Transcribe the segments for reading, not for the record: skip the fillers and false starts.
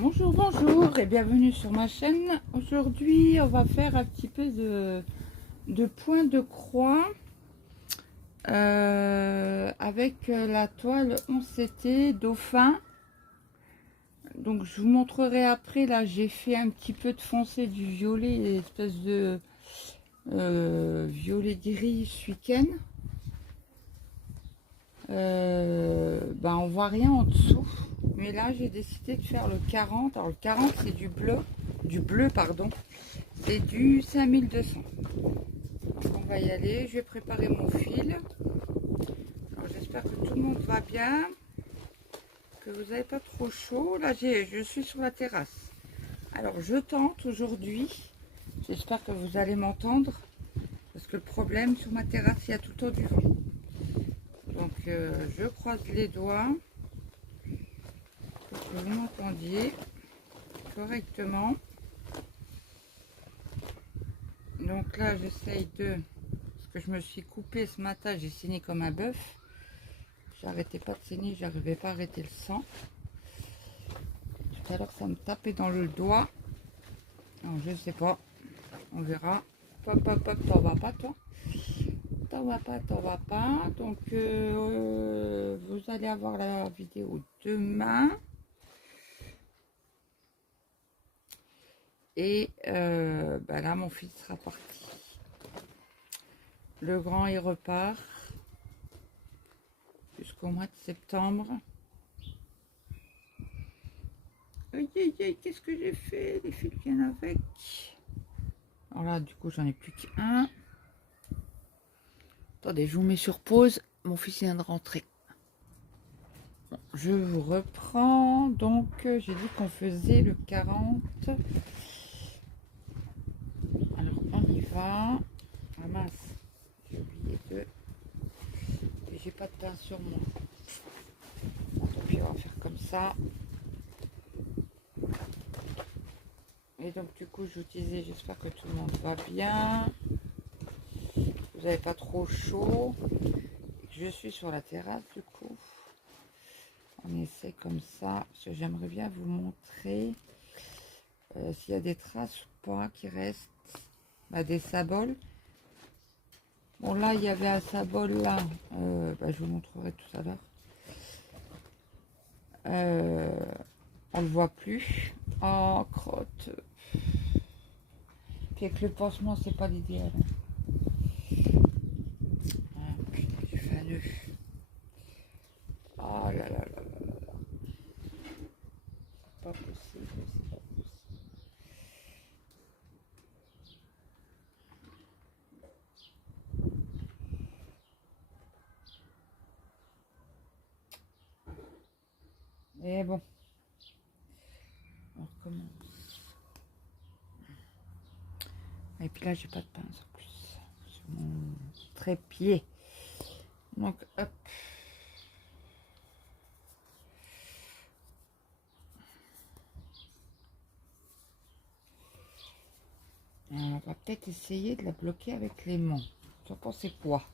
Bonjour, bonjour et bienvenue sur ma chaîne. Aujourd'hui, on va faire un petit peu de point de croix avec la toile 11CT Dauphin. Donc, je vous montrerai après. Là, j'ai fait un petit peu de foncé du violet, espèce de violet gris ce week-end. On voit rien en dessous. Mais là, j'ai décidé de faire le 40. Alors, le 40, c'est du bleu, pardon. C'est du 5200. Donc, on va y aller. Je vais préparer mon fil. Alors, j'espère que tout le monde va bien. Que vous n'avez pas trop chaud. Là, je suis sur la terrasse. Alors, je tente aujourd'hui. J'espère que vous allez m'entendre. Parce que le problème, sur ma terrasse, il y a tout le temps du vent. Donc, je croise les doigts. Que vous m'entendiez correctement. Donc là, j'essaye parce que je me suis coupé ce matin, j'ai saigné comme un bœuf. J'arrêtais pas de saigner, j'arrivais pas à arrêter le sang. Tout à l'heure, ça me tapait dans le doigt. Alors, je sais pas, on verra. Hop, hop, hop, t'en vas pas, toi. T'en vas pas, t'en vas pas. Donc, vous allez avoir la vidéo demain. Et là, mon fils sera parti. Le grand, il repart jusqu'au mois de septembre. Aïe, aïe, aïe, qu'est-ce que j'ai fait? Les fils viennent avec. Alors là, du coup, j'en ai plus qu'un. Attendez, je vous mets sur pause. Mon fils vient de rentrer. Bon, je vous reprends. Donc, j'ai dit qu'on faisait le 40. Alors, on y va. Ah mince, j'ai oublié de... Et j'ai pas de pain sur moi. Bon, tant pis, on va faire comme ça. Et donc, du coup, je vous disais, j'espère que tout le monde va bien. Vous n'avez pas trop chaud. Je suis sur la terrasse, du coup. On essaie comme ça, parce que j'aimerais bien vous montrer s'il y a des traces ou pas qui restent. Des saboles. Bon, là, il y avait un sabole là. Je vous montrerai tout à l'heure. On le voit plus. Oh, crotte. Puis avec le pansement, c'est pas l'idéal. Ah, putain, j'ai fait un nœud. Oh là là là là là. C'est pas possible, c'est pas possible. Et bon. On recommence. Et puis là, j'ai pas de pince en plus. Sur mon trépied. Donc, hop. On va peut-être essayer de la bloquer avec les mains. Vous en pensez quoi?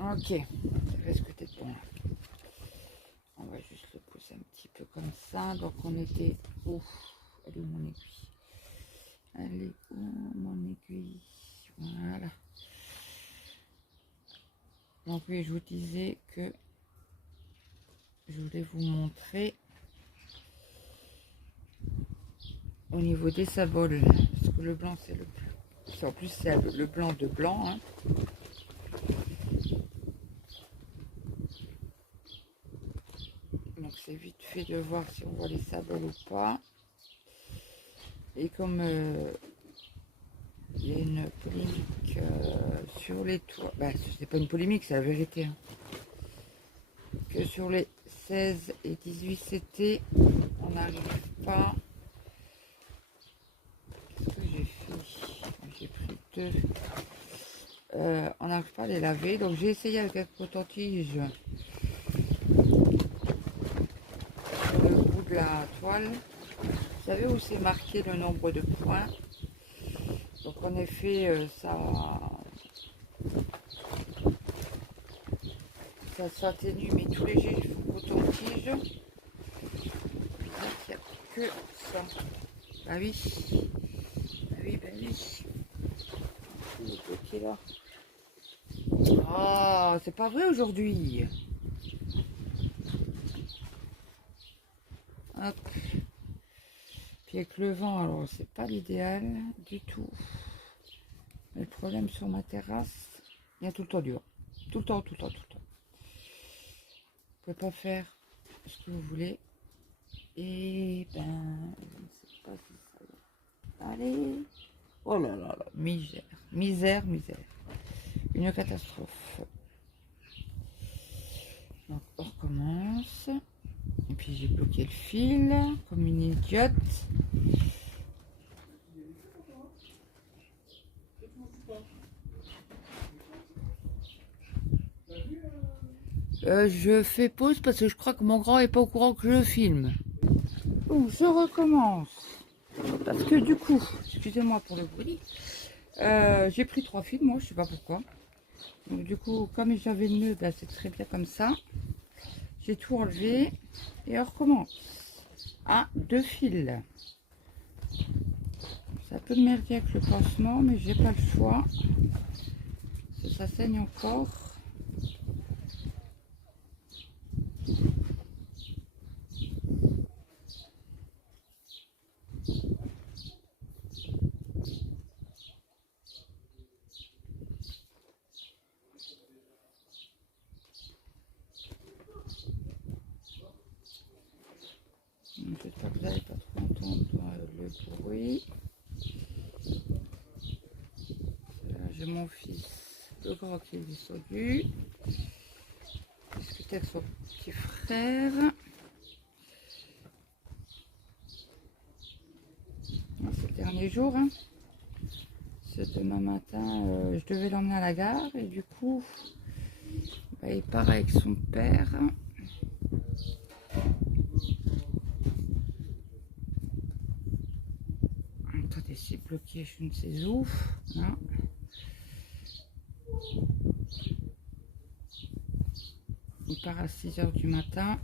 Ok, ça risque d'être bon. On va juste le pousser un petit peu comme ça. Donc on était... Ouf, elle est où mon aiguille? Elle est où mon aiguille? Voilà. Donc oui, je vous disais que je voulais vous montrer au niveau des saboles. Parce que le blanc, c'est le plus... En plus, c'est le blanc de blanc. Hein. Donc c'est vite fait de voir si on voit les saboles ou pas. Et comme il y a une polémique sur les toits, c'est pas une polémique, c'est la vérité. Hein. Que sur les 16 et 18 CT, on n'arrive pas. Qu'est-ce que j'ai fait? J'ai pris deux. On n'arrive pas à les laver, donc j'ai essayé avec un coton-tige le bout de la toile. Vous savez où c'est marqué le nombre de points? Donc en effet, ça ça s'atténue, mais tout léger, je fais un coton-tige. Bizarre qu'il n'y a que ça. Bah oui. Bah oui, bah oui. Il est bloqué là. Oh, c'est pas vrai aujourd'hui. Hop. Puis avec le vent, alors c'est pas l'idéal du tout. Mais le problème sur ma terrasse, il y a tout le temps du vent. Tout le temps, tout le temps, tout le temps. Vous pouvez pas faire ce que vous voulez. Et ben, je ne sais pas si ça va. Allez. Oh là là là, misère, misère, misère. Une catastrophe. Donc on recommence. Et puis j'ai bloqué le fil comme une idiote. Je fais pause parce que je crois que mon grand est pas au courant que je filme. Donc je recommence. Parce que du coup, excusez-moi pour le bruit, j'ai pris 3 fils, moi, je sais pas pourquoi. Donc du coup, comme j'avais le nœud, ben, c'est très bien comme ça. J'ai tout enlevé et on recommence. À 2 fils. C'est un peu de merdier avec le pansement, mais j'ai pas le choix. Ça saigne encore. J'espère que vous n'allez pas trop entendre le bruit. Là, j'ai mon fils, le grand qui est descendu. Discuter avec son petit frère. C'est le dernier jour. Hein. C'est demain matin, je devais l'emmener à la gare et du coup, bah, il part avec son père. Attendez, c'est bloqué, je ne sais où. Là. Il part à 6 h du matin.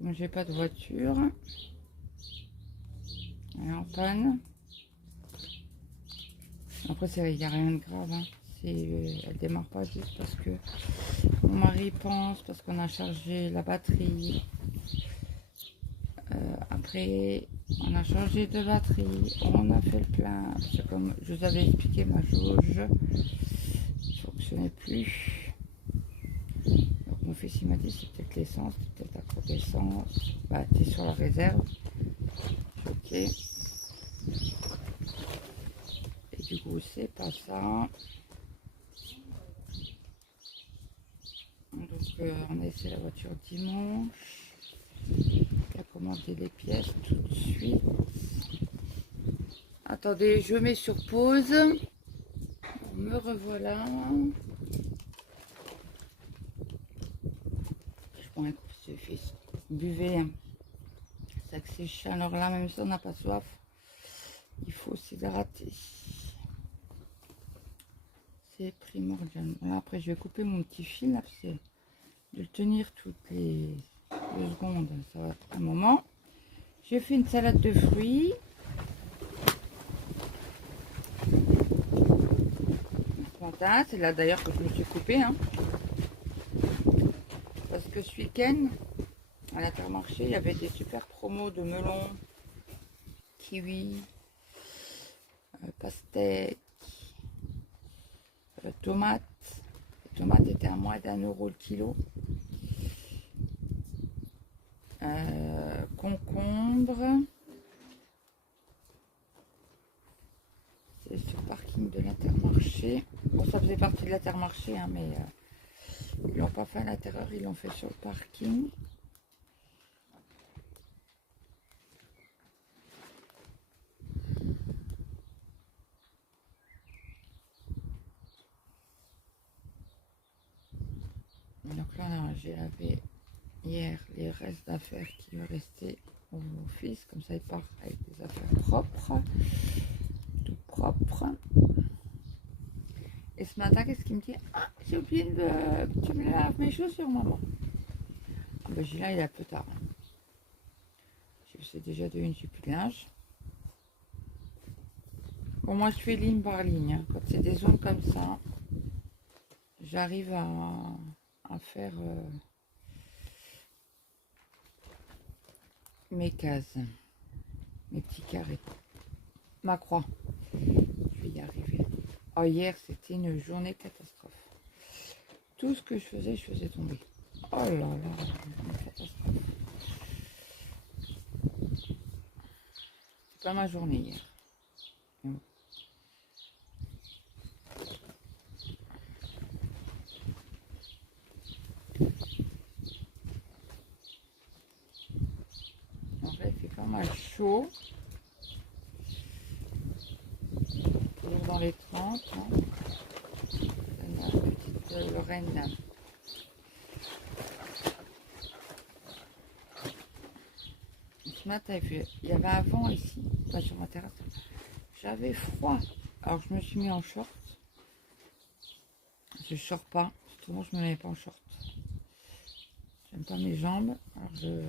Moi, j'ai pas de voiture. Elle est en panne. Après, il n'y a rien de grave. Hein. Elle démarre pas juste parce que mon mari pense, parce qu'on a chargé la batterie. Après, on a changé de batterie, on a fait le plein. C'est comme je vous avais expliqué, ma jauge ne fonctionnait plus. Donc mon fils il m'a dit c'est peut-être l'essence, c'est peut-être la trop d'essence. Bah t'es sur la réserve. Ok. Et du coup c'est pas ça. Donc on a essayé la voiture dimanche. Il a commandé les pièces tout de suite. Attendez, je mets sur pause. Me revoilà. Je prends un coup de fils. Buvez. Hein. C'est que ces chaleurs-là, même si on n'a pas soif, il faut s'hydrater. C'est primordial. Là, après, je vais couper mon petit fil. Là, parce que de le tenir toutes les 2 secondes, ça va être un moment. J'ai fait une salade de fruits. C'est là d'ailleurs que je me suis coupée. Hein. Parce que ce week-end, à l'Intermarché, il y avait des super promos de melons, kiwi, pastèques, tomates. Les tomates étaient à moins d'1 € le kilo. Concombre. C'est sur le parking de l'Intermarché. Bon, ça faisait partie de l'Intermarché, hein, mais ils l'ont pas fait à l'intérieur, ils l'ont fait sur le parking. Donc là, j'ai lavé hier les restes d'affaires qui me restaient au fils, comme ça il part avec des affaires propres, tout propre. Et ce matin, qu'est-ce qu'il me dit? Ah, j'ai oublié de... Tu me laves mes chaussures, maman. Ah ben, j'ai là, il est un peu tard. C'est déjà de une, j'ai plus de linge. Bon, moi, je fais ligne par ligne. Hein. Quand c'est des zones comme ça, j'arrive à faire mes cases, mes petits carrés. Ma croix. Je vais y arriver. Oh, hier, c'était une journée catastrophe. Tout ce que je faisais tomber. Oh là là, une catastrophe. C'est pas ma journée hier. En fait, il fait pas mal chaud. Toujours dans les 30. Hein. La petite Lorraine là. Ce matin, il y avait un vent ici, pas sur ma terrasse. J'avais froid. Alors je me suis mis en short. Je ne sors pas. Souvent je ne me mets pas en short. J'aime pas mes jambes. Alors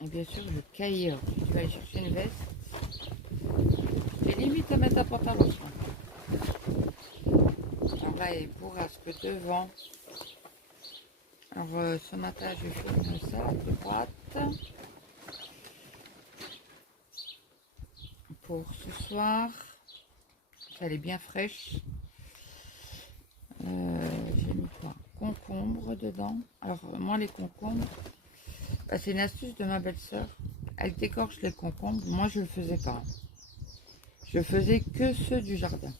Et bien sûr je caille. Je vais aller chercher une veste. J'ai limite à mettre un pantalon. Alors là il est bourrasque devant. Alors ce matin j'ai fait une salade de pâtes. Pour ce soir, elle est bien fraîche. J'ai mis quoi? Concombre dedans. Alors moi les concombres, bah, c'est une astuce de ma belle-sœur. Elle décorche les concombres. Moi je le faisais pas. Je faisais que ceux du jardin.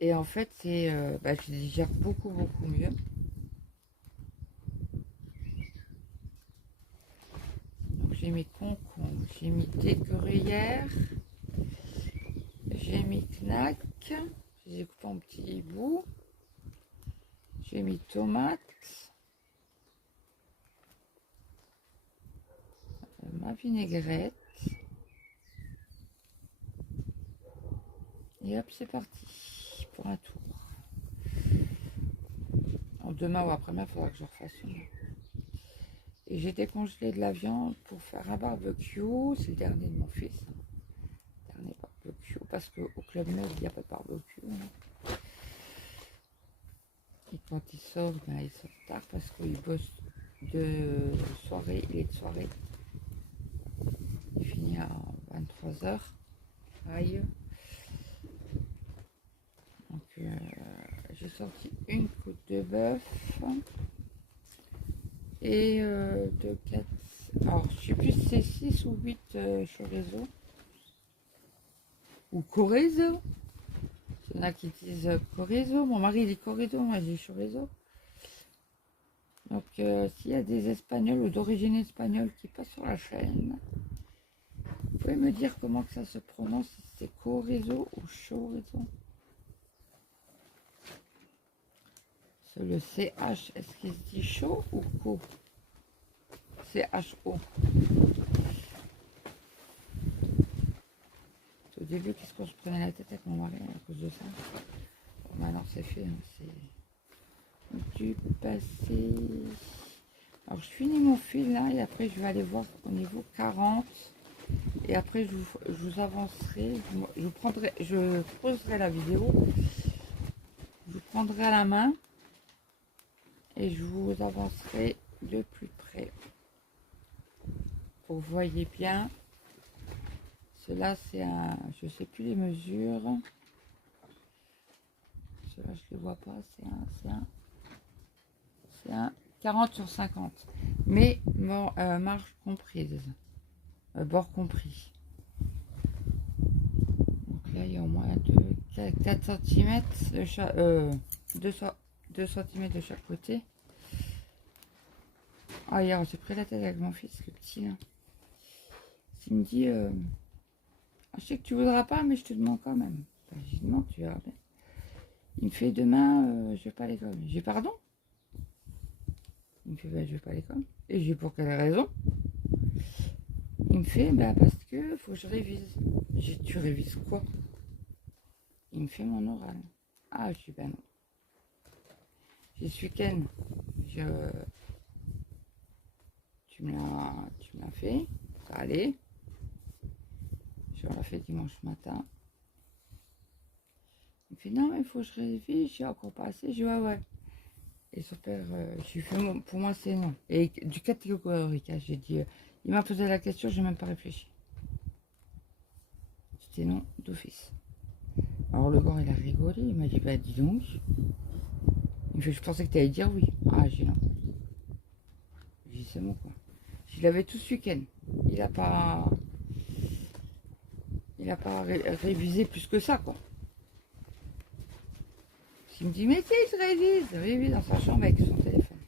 Et en fait c'est, bah, je les digère beaucoup mieux. Donc j'ai mis concombre, j'ai mis des gruyères, j'ai mis knack, je les ai coupés en petits bouts. J'ai mis tomates, ma vinaigrette. Et hop, c'est parti pour un tour. En demain ou après-demain, il faudra que je refasse une. Et j'ai décongelé de la viande pour faire un barbecue. C'est le dernier de mon fils. Dernier barbecue. Parce qu'au Club Med, il n'y a pas de barbecue. Hein. Et quand il sort, ben, il sort tard parce qu'il bosse de soirée. Il est de soirée. Il finit à 23h. Aïe. Donc, j'ai sorti une côte de bœuf et 4. Alors, je sais plus si c'est 6 ou 8 chorizo ou chorizo. Il y en a qui disent chorizo. Mon mari dit chorizo, moi je dis chorizo. Donc, s'il y a des Espagnols ou d'origine espagnole qui passent sur la chaîne, vous pouvez me dire comment que ça se prononce, si c'est chorizo ou chorizo. Le CH, est-ce qu'il se dit chaud ou co? CHO. Au début, qu'est-ce qu'on se prenait la tête avec mon mari à cause de ça? Bon, maintenant, c'est fait. Hein, c'est du passé. Alors, je finis mon fil là et après, je vais aller voir au niveau 40. Et après, je vous avancerai. Je poserai la vidéo. Je vous prendrai à la main. Et je vous avancerai de plus près. Vous voyez bien. Cela c'est un, je sais plus les mesures. Cela je les vois pas. C'est un 40 sur 50. Mais marge comprise, bord compris. Donc là il y a au moins 4 cm de chaque, 2 cm de chaque côté. Ah, hier j'ai pris la tête avec mon fils, le petit là. Il me dit je sais que tu voudras pas, mais je te demande quand même. Ben, je demande, tu verras bien. Il me fait demain, je vais pas à l'école. J'ai pardon. Il me fait, bah, je vais pas à l'école. Et je lui dis, pour quelle raison? Il me fait, bah, parce que faut que je révise. J'ai dit, tu révises quoi? Il me fait mon oral. Ah, je dis, ben non. J'ai ce week-end, tu me l'as fait, ça allait. Je l'ai fait dimanche matin. Il me fait, non, mais il faut que je révise, j'ai encore pas assez. Je dis, ouais, ouais. Et son père, je lui fais, pour moi, c'est non. Et du catégorique, j'ai dit, il m'a posé la question, j'ai même pas réfléchi. C'était non d'office. Alors le gars, il a rigolé, il m'a dit, bah dis donc. Il me fait, je pensais que tu allais dire oui. Ah, j'ai non. J'ai dit, c'est bon quoi. Je l'avais tout ce week-end. Il a pas. Il a pas révisé plus que ça quoi. Il me dit, mais tiens, il se révise dans sa chambre avec son téléphone.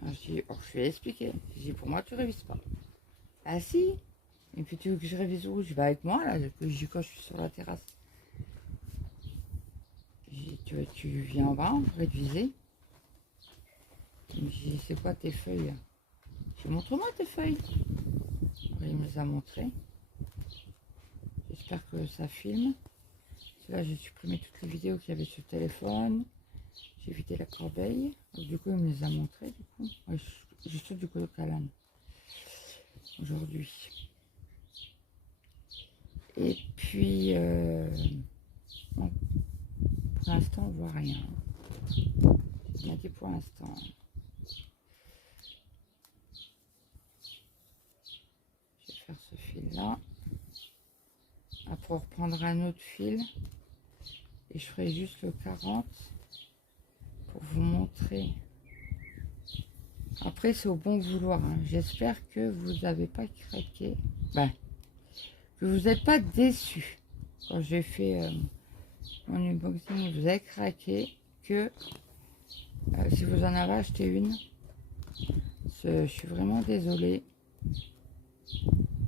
Alors, je dis, oh, je vais expliquer. Je dis, pour moi, tu révises pas. Ah si. Et puis tu veux que je révise où? Je vais avec moi là, quand je suis sur la terrasse. Je dis, tu viens en bas, réviser. Il me dit, c'est quoi tes feuilles? Je dis, montre-moi tes feuilles. Alors, il me les a montrées. J'espère que ça filme. Là, j'ai supprimé toutes les vidéos qu'il y avait sur le téléphone. J'ai vidé la corbeille. Donc, du coup, il me les a montrées. Du coup, ouais, je suis du coup de Calane aujourd'hui. Et puis, bon, pour l'instant, on voit rien. Il m'a dit pour l'instant. Je vais faire ce fil-là. Après, on reprendra un autre fil. Et je ferai juste le 40 pour vous montrer. Après, c'est au bon vouloir. Hein. J'espère que vous n'avez pas craqué. Ben, que vous n'êtes pas déçus. Quand j'ai fait mon unboxing, vous avez craqué. Que si vous en avez acheté une, je suis vraiment désolée.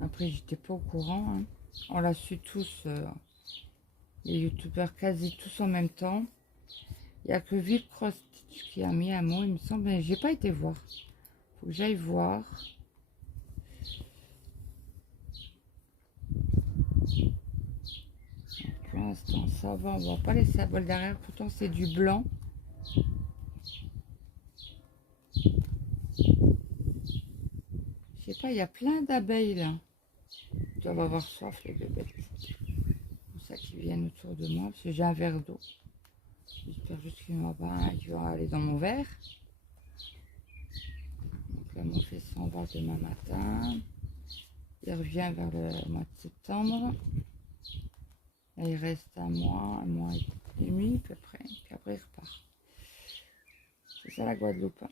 Après, j'étais pas au courant. Hein. On l'a su tous, les youtubeurs quasi tous en même temps. Il n'y a que Vive Cross qui a mis un mot, il me semble, mais j'ai pas été voir. Faut que j'aille voir. Donc, pour l'instant, ça va, on voit pas les symboles derrière, pourtant c'est du blanc. Je sais pas, il y a plein d'abeilles là. Ils doivent avoir soif les bébés. C'est pour ça qu'ils viennent autour de moi, parce que j'ai un verre d'eau. J'espère juste qu'il va aller dans mon verre. Donc là, mon fils s'en va demain matin. Il revient vers le mois de septembre. Et il reste un mois et demi à peu près. Puis après, il repart. C'est ça la Guadeloupe.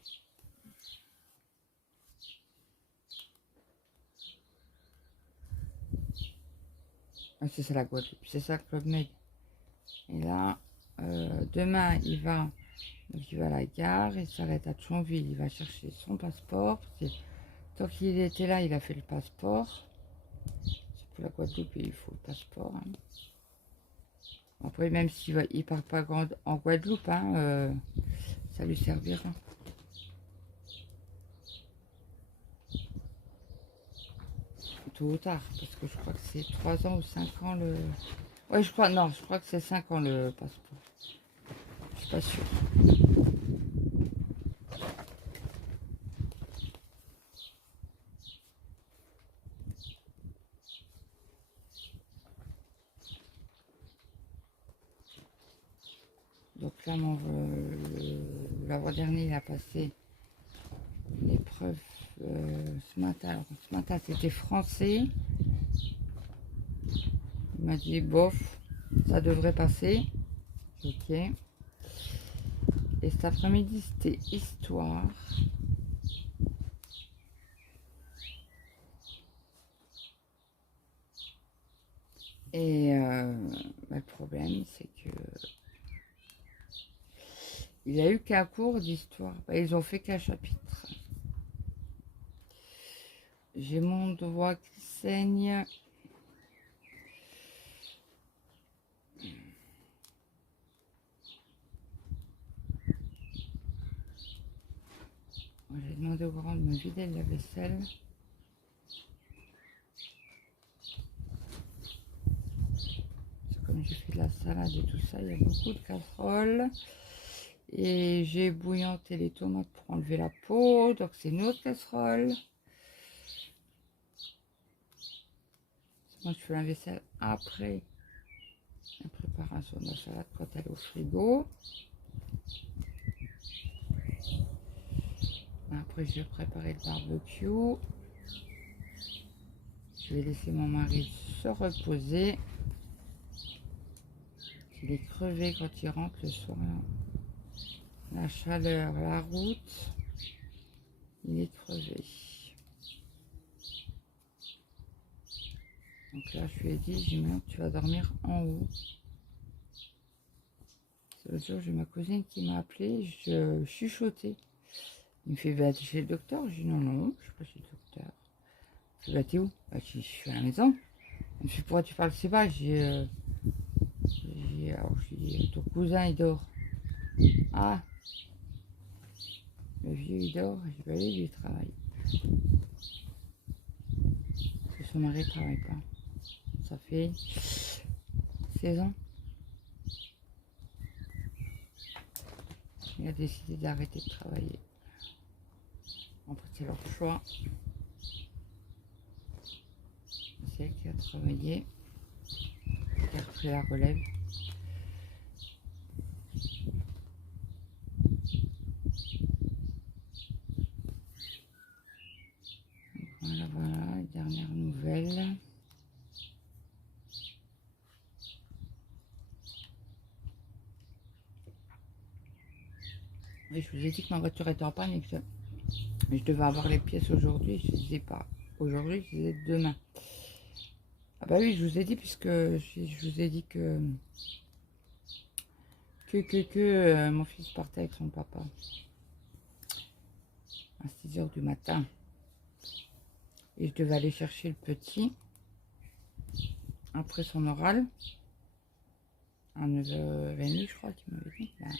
Ah, c'est ça la Guadeloupe. C'est ça Club Med. Et là, demain, il va à la gare. Il s'arrête à Thionville. Il va chercher son passeport. Tant qu'il était là, il a fait le passeport. C'est pour la Guadeloupe, il faut le passeport. Hein. Après, même s'il ne part pas en Guadeloupe, hein, ça lui servira. Tôt ou tard, parce que je crois que c'est 3 ans ou 5 ans le... Ouais, je crois que c'est 5 ans le passeport. Je suis pas sûre. Donc là, l'avant-dernier, il a passé l'épreuve ce matin. Alors, ce matin, c'était français. Il m'a dit, bof, ça devrait passer. Ok. Et cet après-midi, c'était histoire. Et le problème, c'est que il a eu qu'un cours d'histoire. Ils ont fait qu'un chapitre. J'ai mon doigt qui saigne. demandé au grand de me vider la vaisselle. Comme j'ai fait de la salade et tout ça, il y a beaucoup de casseroles. Et j'ai bouillanté les tomates pour enlever la peau. Donc c'est une autre casserole. Moi je fais la vaisselle après la préparation de la salade quand elle est au frigo. Après je vais préparer le barbecue. Je vais laisser mon mari se reposer. Il est crevé quand il rentre le soir. La chaleur, la route, il est crevé. Donc là, je lui ai dit, Julien, tu vas dormir en haut. L'autre jour, j'ai ma cousine qui m'a appelé, je chuchotais. Il me fait, bah, t'es chez le docteur? Je dis, non, non, je suis pas chez le docteur. Je dis, bah, t'es où? Bah, je suis à la maison. Il me fait, pourquoi tu parles? Je sais pas. J'ai ton cousin, il dort. Ah, le vieux, il dort. Je dis, bah, lui, il travaille. Parce que son mari ne travaille pas. Ça fait 16 ans. Il a décidé d'arrêter de travailler. Après, c'est leur choix. C'est elle qui a travaillé, qui a repris la relève. Voilà, voilà, dernière nouvelle. Oui, je vous ai dit que ma voiture était en panne et que je devais avoir les pièces aujourd'hui. Je ne les ai pas aujourd'hui, je les ai demain. Ah bah oui, je vous ai dit, puisque je vous ai dit que mon fils partait avec son papa à 6 h du matin. Et je devais aller chercher le petit après son oral à 9h30, je crois qu'il m'avait dit. Ben,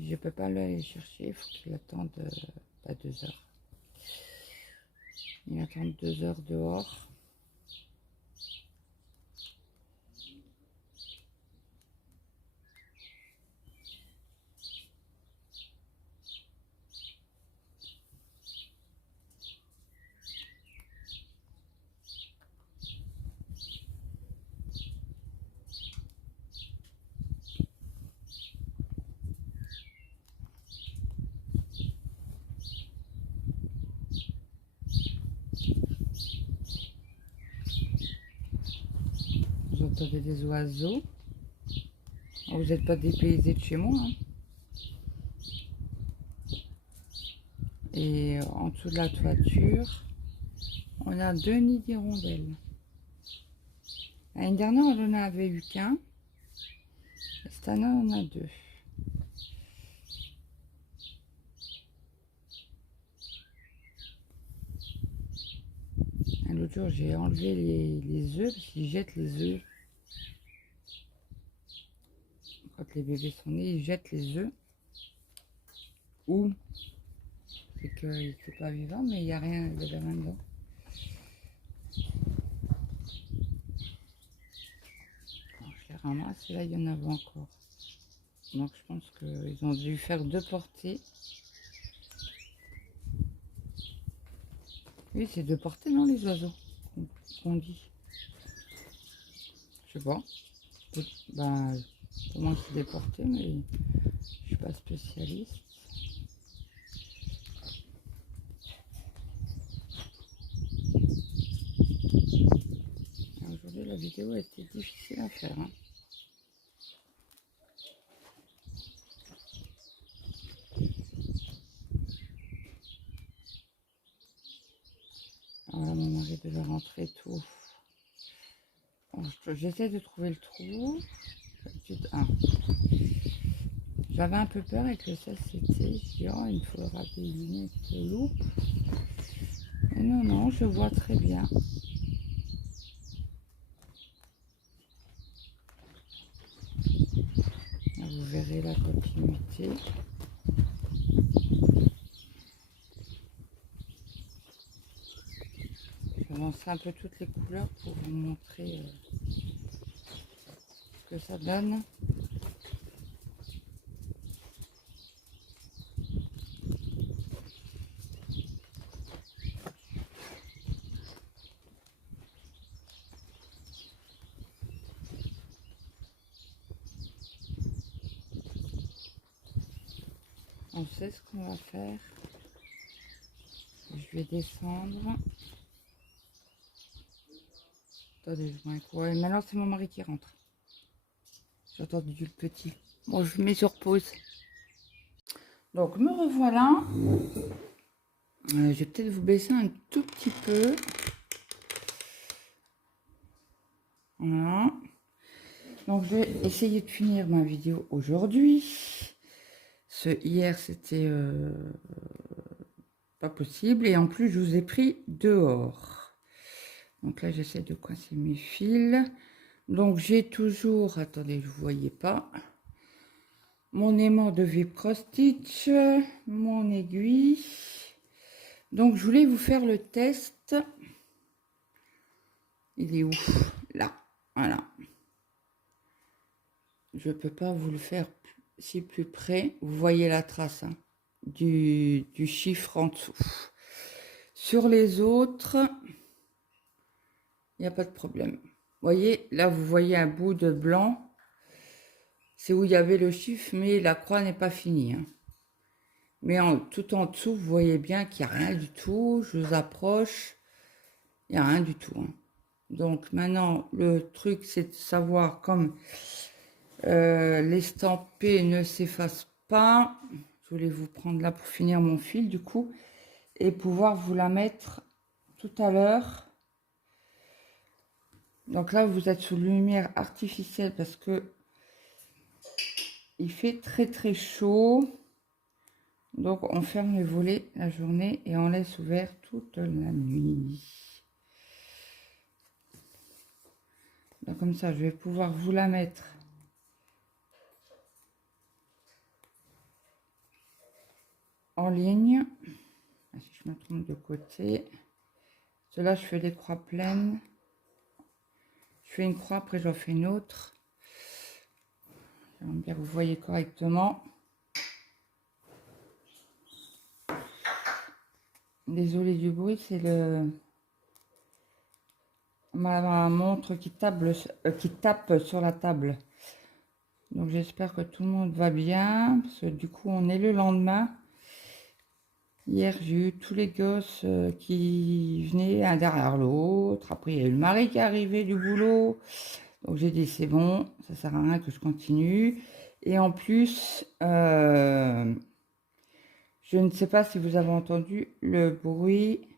je peux pas aller chercher, il faut qu'il attende à 2 h. Il attend 2 h dehors. Vous entendez des oiseaux. Vous n'êtes pas dépaysé de chez moi. Hein. Et en dessous de la toiture, on a 2 nids d'hirondelles. L'année dernière, on n'en avait eu qu'un. Cette année, on en a 2. L'autre jour, j'ai enlevé les œufs parce qu'ils jettent les œufs. Quand les bébés sont nés, ils jettent les œufs. Ou c'est qu'il n'était pas vivant, mais il n'y a rien, il y a rien dedans. Alors, je les ramasse et là, il y en avait encore. Donc, je pense qu'ils ont dû faire 2 portées. Oui, c'est 2 portées, non, les oiseaux qu'on dit. Je sais pas. Ben, comment c'est des portées, mais je suis pas spécialiste. Aujourd'hui, la vidéo a été difficile à faire. Hein. Alors là, mon mari devait rentrer tout. Bon, j'essaie de trouver le trou. Ah. J'avais un peu peur avec le CCT. Je dis, oh, il me faudra des lunettes de loupe. Mais non, non, je vois très bien. Là, vous verrez la continuité. commencer un peu toutes les couleurs pour vous montrer ce que ça donne. On sait ce qu'on va faire. Je vais descendre. Attendez, je m'inquiète. Ouais, maintenant c'est mon mari qui rentre. J'ai entendu le petit. Bon, je mets sur pause. Donc me revoilà. Je vais peut-être vous baisser un tout petit peu. Voilà. Donc je vais essayer de finir ma vidéo aujourd'hui. Hier c'était pas possible. Et en plus je vous ai pris dehors. Donc là j'essaie de coincer mes fils. Donc j'ai toujours, attendez, je ne voyais pas, mon aimant de Vib Cross Stitch, mon aiguille. Donc je voulais vous faire le test. Il est où? Là, voilà. Je ne peux pas vous le faire si plus près. Vous voyez la trace hein, du chiffre en dessous. Sur les autres, il n'y a pas de problème. Vous voyez, là vous voyez un bout de blanc. C'est où il y avait le chiffre, mais la croix n'est pas finie. Hein. Mais tout en dessous, vous voyez bien qu'il n'y a rien du tout. Je vous approche. Il n'y a rien du tout. Hein. Donc maintenant, le truc, c'est de savoir comme l'estampé ne s'efface pas. Je voulais vous prendre là pour finir mon fil, du coup. Et pouvoir vous la mettre tout à l'heure. Donc là, vous êtes sous lumière artificielle parce que il fait très très chaud. Donc on ferme les volets la journée et on laisse ouvert toute la nuit. Donc comme ça je vais pouvoir vous la mettre en ligne. Si je me trompe de côté. Cela je fais des croix pleines. Je fais une croix, après j'en fais une autre. J'aimerais bien que vous voyez correctement. Désolée du bruit, c'est ma montre qui tape sur la table. Donc j'espère que tout le monde va bien, parce que du coup on est le lendemain. Hier j'ai eu tous les gosses qui venaient un derrière l'autre. Après il y a eu le mari qui est arrivé du boulot. Donc j'ai dit c'est bon, ça sert à rien que je continue. Et en plus, je ne sais pas si vous avez entendu le bruit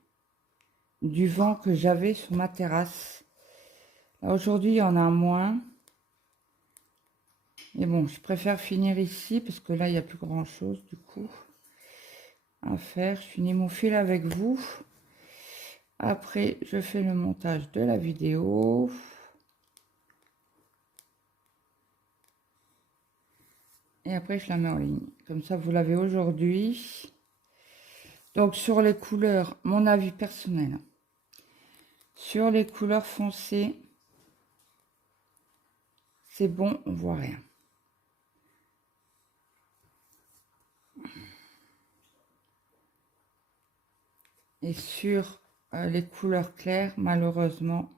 du vent que j'avais sur ma terrasse. Aujourd'hui, il y en a moins. Mais bon, je préfère finir ici parce que là, il n'y a plus grand chose du coup à faire. Je finis mon fil avec vous. Après, je fais le montage de la vidéo. Et après, je la mets en ligne. Comme ça, vous l'avez aujourd'hui. Donc, sur les couleurs, mon avis personnel. Sur les couleurs foncées, c'est bon, on voit rien. Et sur les couleurs claires, malheureusement,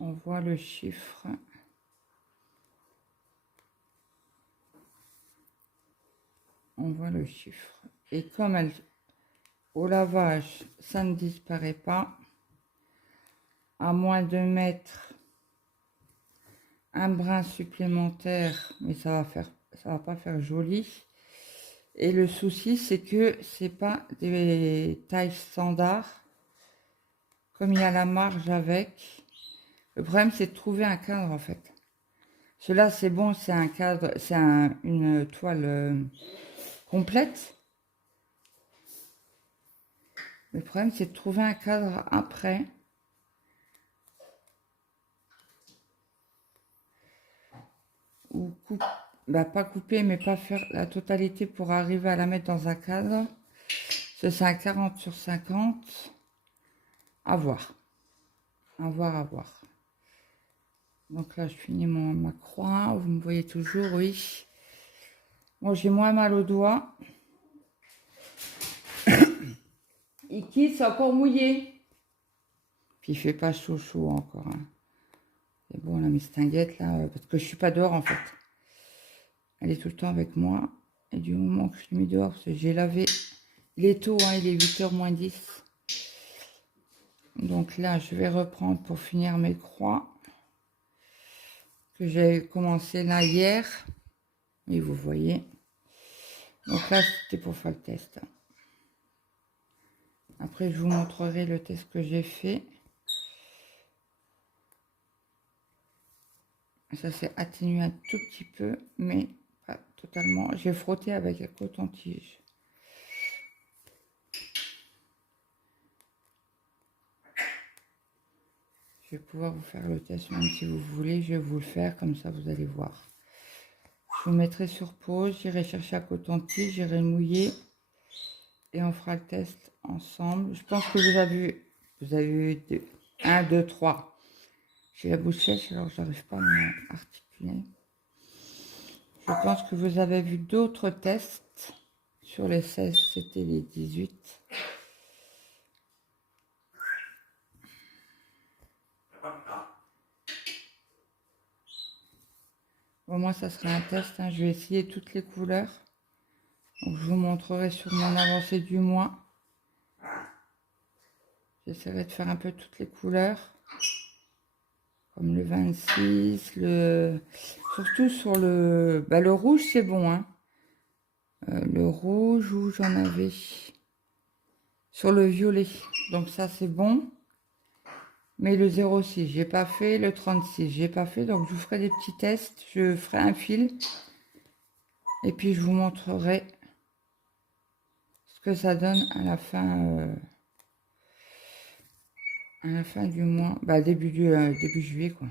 on voit le chiffre. On voit le chiffre. Et comme au lavage, ça ne disparaît pas, à moins de mettre un brin supplémentaire, mais ça va pas faire joli. Et le souci, c'est que c'est pas des tailles standards, comme il y a la marge avec. Le problème, c'est de trouver un cadre en fait. Cela, c'est bon, c'est un cadre, c'est une toile complète. Le problème, c'est de trouver un cadre après. Ou pas couper, mais pas faire la totalité pour arriver à la mettre dans un cadre. C'est un 40 sur 50. À voir. À voir, à voir. Donc là, je finis ma croix. Vous me voyez toujours, oui. Bon, j'ai moins mal au doigt. Iki, c'est encore mouillé. Puis il fait pas chaud encore. Hein. C'est bon, la mistinguette, là, parce que je suis pas dehors, en fait. Elle est tout le temps avec moi. Et du moment que je l'ai mis dehors, parce que j'ai lavé les taux, hein, il est 8h moins 10. Donc là, je vais reprendre pour finir mes croix. Que j'ai commencé là hier. Et vous voyez. Donc là, c'était pour faire le test. Après, je vous montrerai le test que j'ai fait. Ça s'est atténué un tout petit peu, mais pas totalement. J'ai frotté avec un coton-tige. Je vais pouvoir vous faire le test, même si vous voulez, je vais vous le faire, comme ça vous allez voir. Je vous mettrai sur pause, j'irai chercher un coton-tige, j'irai mouiller et on fera le test ensemble. Je pense que vous avez eu 1, 2, 3. J'ai la bouche sèche, alors j'arrive pas à m'articuler. Je pense que vous avez vu d'autres tests. Sur les 16, c'était les 18. Bon, moi, ça sera un test. Hein. Je vais essayer toutes les couleurs. Donc, je vous montrerai sur mon avancée du mois. J'essaierai de faire un peu toutes les couleurs. Comme le 26, surtout sur le rouge, c'est bon. Hein. Le rouge, où j'en avais sur le violet. Donc, ça, c'est bon. Mais le 06, j'ai pas fait. Le 36, j'ai pas fait. Donc, je vous ferai des petits tests. Je ferai un fil. Et puis, je vous montrerai ce que ça donne à la fin du mois. Bah, début juillet, quoi.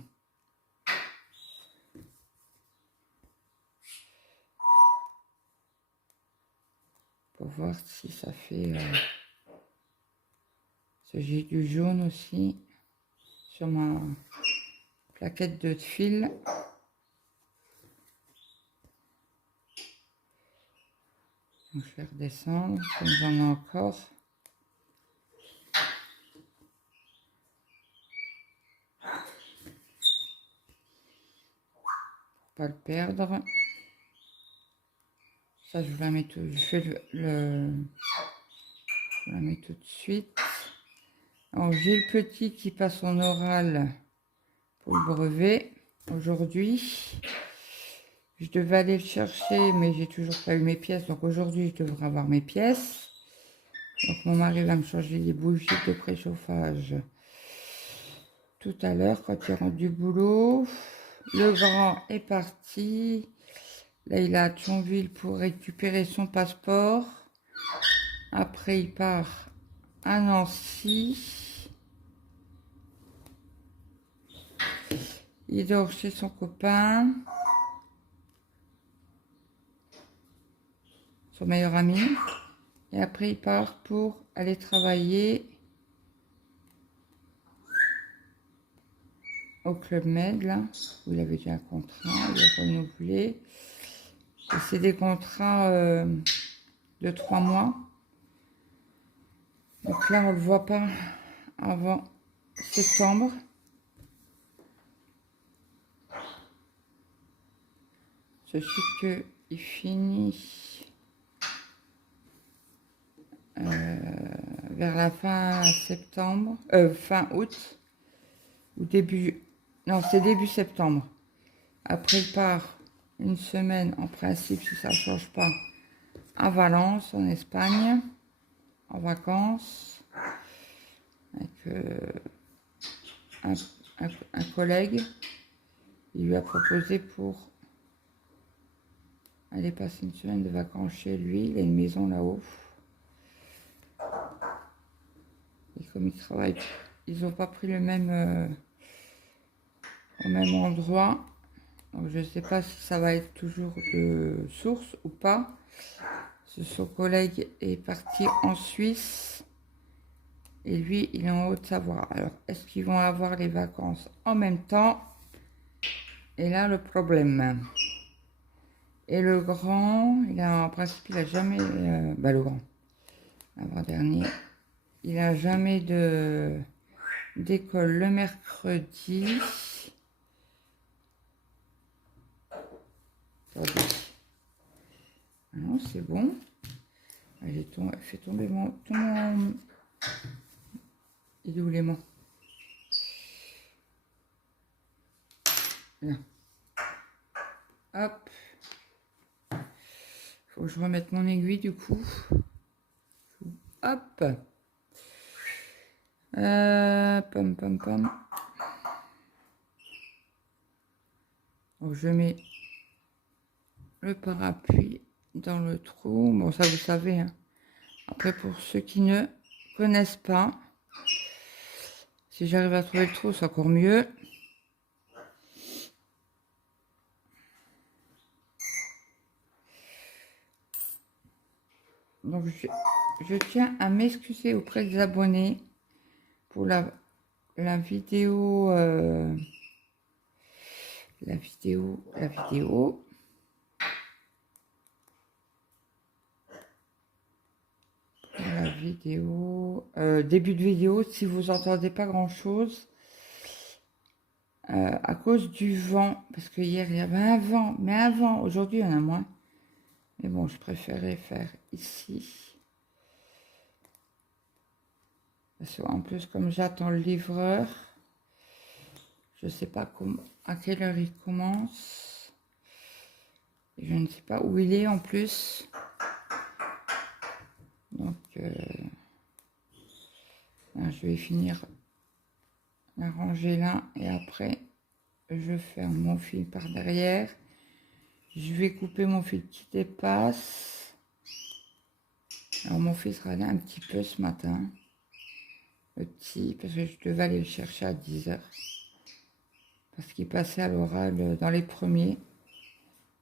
Pour voir si ça fait... J'ai du jaune aussi sur ma plaquette de fil. Donc, je vais redescendre, comme j'en ai encore. Pour pas le perdre. Ça, je vous la mets tout, je fais je la mets tout de suite. Alors, j'ai le petit qui passe en oral pour le brevet aujourd'hui. Je devais aller le chercher, mais j'ai toujours pas eu mes pièces. Donc aujourd'hui, je devrais avoir mes pièces. Donc mon mari va me changer les bougies de préchauffage tout à l'heure quand il rentre du boulot. Le grand est parti. Là, il est à Thionville pour récupérer son passeport. Après, il part à Nancy. Il dort chez son copain. Son meilleur ami. Et après, il part pour aller travailler au Club Med, là, où il avait déjà un contrat, il a renouvelé. Et c'est des contrats de 3 mois. Donc là, on ne le voit pas avant septembre. Ceci qu'il finit vers la fin septembre, fin août, ou début, non, c'est début septembre. Après, il part une semaine, en principe, si ça ne change pas, à Valence, en Espagne, en vacances, avec un collègue. Il lui a proposé pour aller passer une semaine de vacances chez lui. Il a une maison là-haut. Et comme ils travaillent, ils n'ont pas pris le même au même endroit. Donc je ne sais pas si ça va être toujours de source ou pas. Son collègue est parti en Suisse Et lui, il est en Haute-Savoie. Alors, est-ce qu'ils vont avoir les vacances en même temps? Et là, le problème. Et le grand, il a, en principe, il a jamais... le grand, l'avant-dernier, il a jamais d'école le mercredi. Attendez. Ah non, c'est bon. Elle fait tomber tout mon... Il est où l'aimant? Là. Hop. Faut que je remette mon aiguille du coup. Hop. Pom pom pom. Donc je mets le parapluie dans le trou. Bon, ça vous savez. Hein. Après, pour ceux qui ne connaissent pas, si j'arrive à trouver le trou, c'est encore mieux. Donc, je tiens à m'excuser auprès des abonnés pour la vidéo. La vidéo. Début de vidéo, si vous entendez pas grand chose. À cause du vent, parce que hier il y avait un vent, mais un vent, aujourd'hui il y en a moins. Mais bon, je préférais faire ici. Parce qu'en plus, comme j'attends le livreur, je sais pas à quelle heure il commence. Et je ne sais pas où il est en plus. Donc, je vais finir la rangée là et après, je ferme mon fil par derrière. Je vais couper mon fil qui dépasse. Alors, mon fil sera là un petit peu ce matin. Le petit, parce que je devais aller le chercher à 10 h. Parce qu'il passait à l'oral dans les premiers.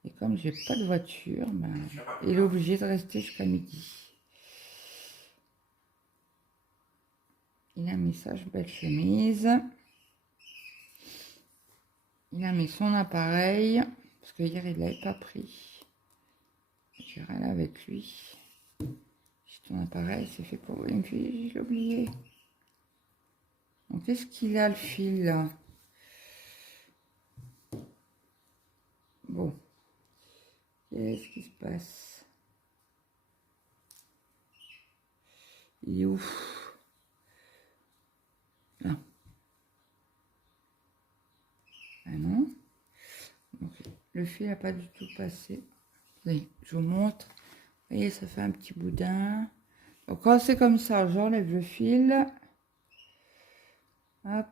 Et comme j'ai pas de voiture, ben, il est obligé de rester jusqu'à midi. Il a mis sa belle chemise. Il a mis son appareil. Parce que hier, il l'avait pas pris. J'irai là avec lui. Ton appareil, c'est fait pour une fille, je l'ai oublié. Donc, qu'est-ce qu'il a le fil là? Bon. Qu'est-ce qui se passe? Il est où? Là. Ah non. Donc, le fil n'a pas du tout passé. Allez, je vous montre. Vous voyez, ça fait un petit boudin. Donc, quand c'est comme ça, j'enlève le fil. Hop.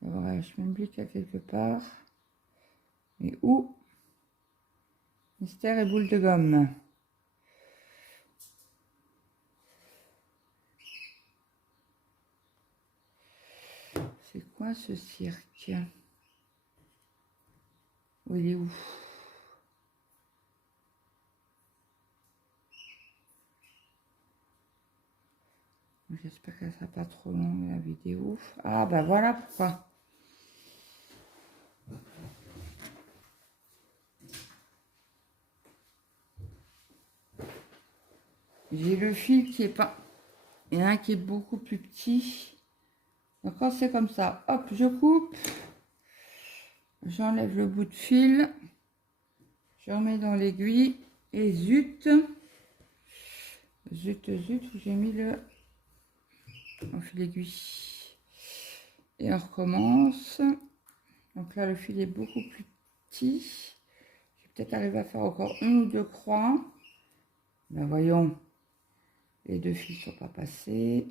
Voilà, je mets une blique à quelque part. Et où? Mystère et boule de gomme. C'est quoi ce cirque? Où il est où? J'espère qu'elle sera pas trop longue la vidéo. Ah bah voilà pourquoi. J'ai le fil qui est pas... Il y en a un qui est beaucoup plus petit. Donc quand c'est comme ça, hop, je coupe. J'enlève le bout de fil. Je remets dans l'aiguille. Et zut. Zut, j'ai mis le fil aiguille. Et on recommence. Donc là, le fil est beaucoup plus petit. Je vais peut-être arriver à faire encore une ou deux croix. Ben voyons. Les deux fils ne sont pas passés.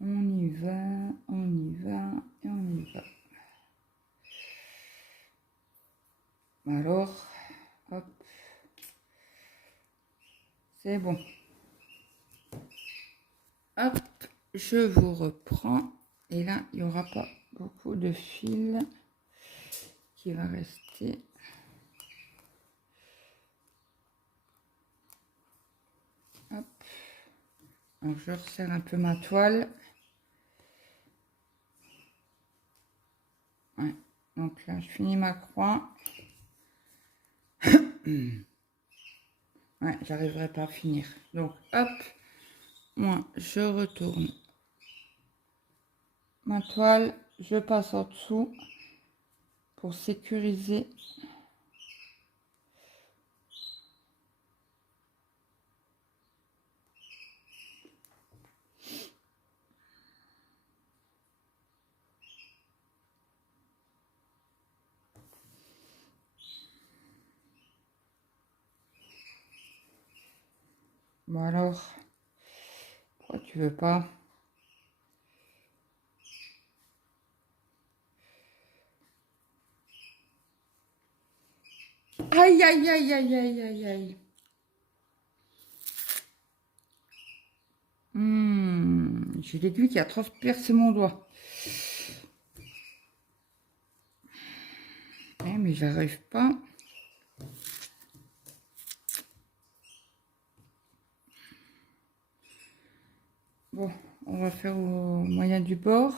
On y va, on y va et on y va. Alors, hop. C'est bon. Hop, je vous reprends. Et là, il n'y aura pas beaucoup de fil qui va rester. Hop. Alors, je resserre un peu ma toile. Ouais. Donc là, je finis ma croix. Ouais, j'arriverai pas à finir. Donc, hop, moi, je retourne ma toile. Je passe en dessous pour sécuriser. Bon alors, pourquoi tu veux pas? Aïe, aïe, aïe, aïe, aïe, aïe, aïe. J'ai l'aiguille qui a transpercé mon doigt. Mais j'arrive pas. Bon, on va faire au moyen du bord.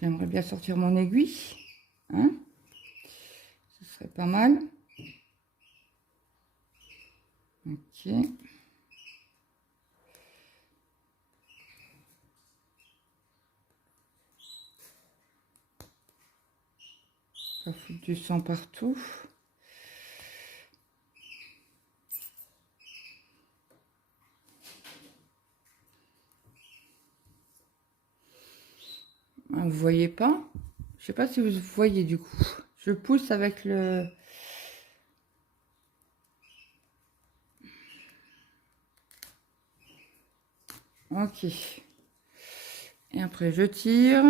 J'aimerais bien sortir mon aiguille. Hein? Ce serait pas mal. Ok. Pas foutre du sang partout. Vous voyez pas? Je sais pas si vous voyez du coup. Je pousse avec le... Ok. Et après je tire.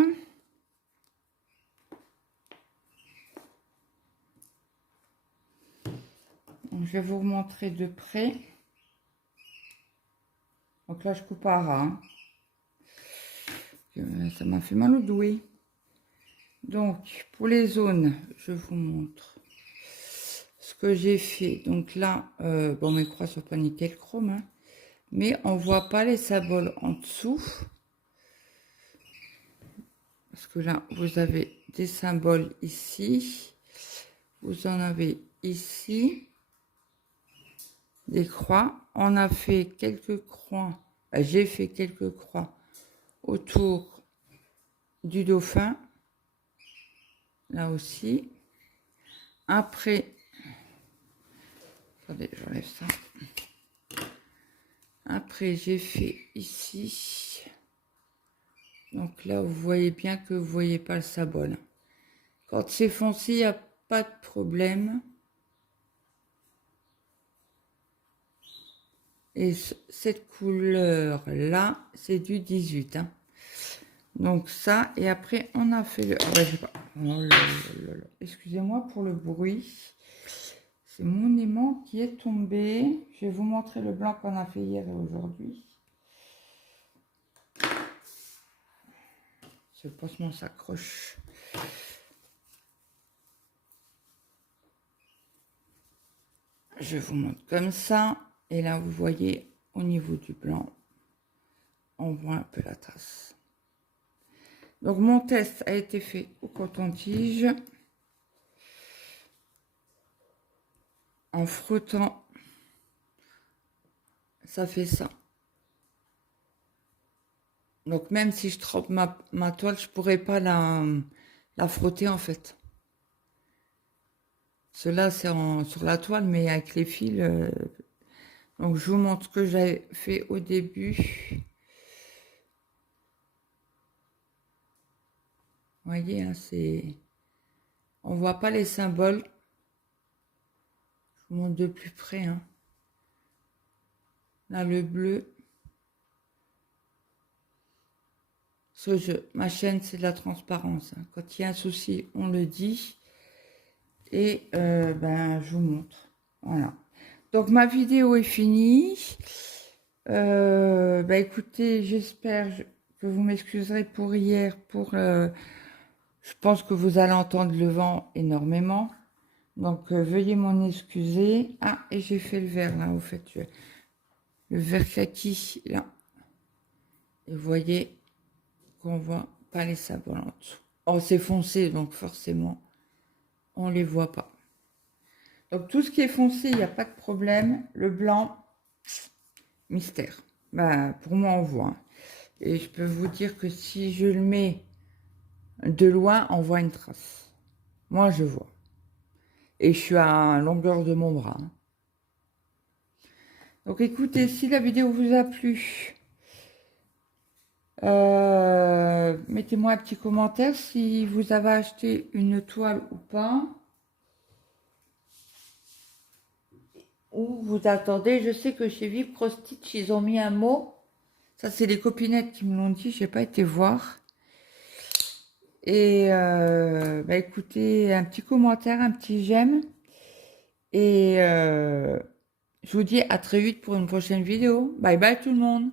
Donc, je vais vous remontrer de près. Donc là je coupe à ras. Hein. Ça m'a fait mal au doigt. Donc pour les zones, je vous montre ce que j'ai fait. Donc là, bon mes croix sont pas nickel chrome, hein, mais on voit pas les symboles en dessous. Parce que là, vous avez des symboles ici. Vous en avez ici. Des croix. On a fait quelques croix. J'ai fait quelques croix autour du dauphin. Là aussi. Après, attendez, j'enlève ça. Après, j'ai fait ici. Donc là, vous voyez bien que vous voyez pas le symbole. Quand c'est foncé, il n'y a pas de problème. Et cette couleur-là, c'est du 18. Hein. Donc ça, et après, on a fait le... Ah bah, j'ai pas... Oh excusez-moi pour le bruit. C'est mon aimant qui est tombé. Je vais vous montrer le blanc qu'on a fait hier et aujourd'hui. Ce pansement s'accroche. Je vous montre comme ça. Et là, vous voyez, au niveau du blanc, on voit un peu la trace. Donc, mon test a été fait au coton-tige. En frottant, ça fait ça. Donc, même si je trempe ma toile, je pourrais pas la frotter, en fait. Cela, c'est sur la toile, mais avec les fils... Donc, je vous montre ce que j'avais fait au début. Vous voyez, hein, c'est... On voit pas les symboles. Je vous montre de plus près. Hein. Là, le bleu. Ma chaîne, c'est de la transparence. Hein. Quand il y a un souci, on le dit. Et ben, je vous montre. Voilà. Donc, ma vidéo est finie. Ben, écoutez, j'espère que vous m'excuserez pour hier. Je pense que vous allez entendre le vent énormément. Donc, veuillez m'en excuser. Ah, et j'ai fait le vert, là, au fait. le vert kaki là. Et vous voyez qu'on voit pas les sabots en dessous. Oh, c'est foncé, donc forcément, on les voit pas. Donc tout ce qui est foncé, il n'y a pas de problème. Le blanc, mystère. Bah, pour moi, on voit. Et je peux vous dire que si je le mets de loin, on voit une trace. Moi, je vois. Et je suis à la longueur de mon bras. Donc écoutez, si la vidéo vous a plu, mettez-moi un petit commentaire si vous avez acheté une toile ou pas. Ou vous attendez. Je sais que chez Vivre Stitch, ils ont mis un mot. Ça, c'est les copinettes qui me l'ont dit. Je n'ai pas été voir. Et bah écoutez, un petit commentaire, un petit j'aime. Et je vous dis à très vite pour une prochaine vidéo. Bye bye tout le monde.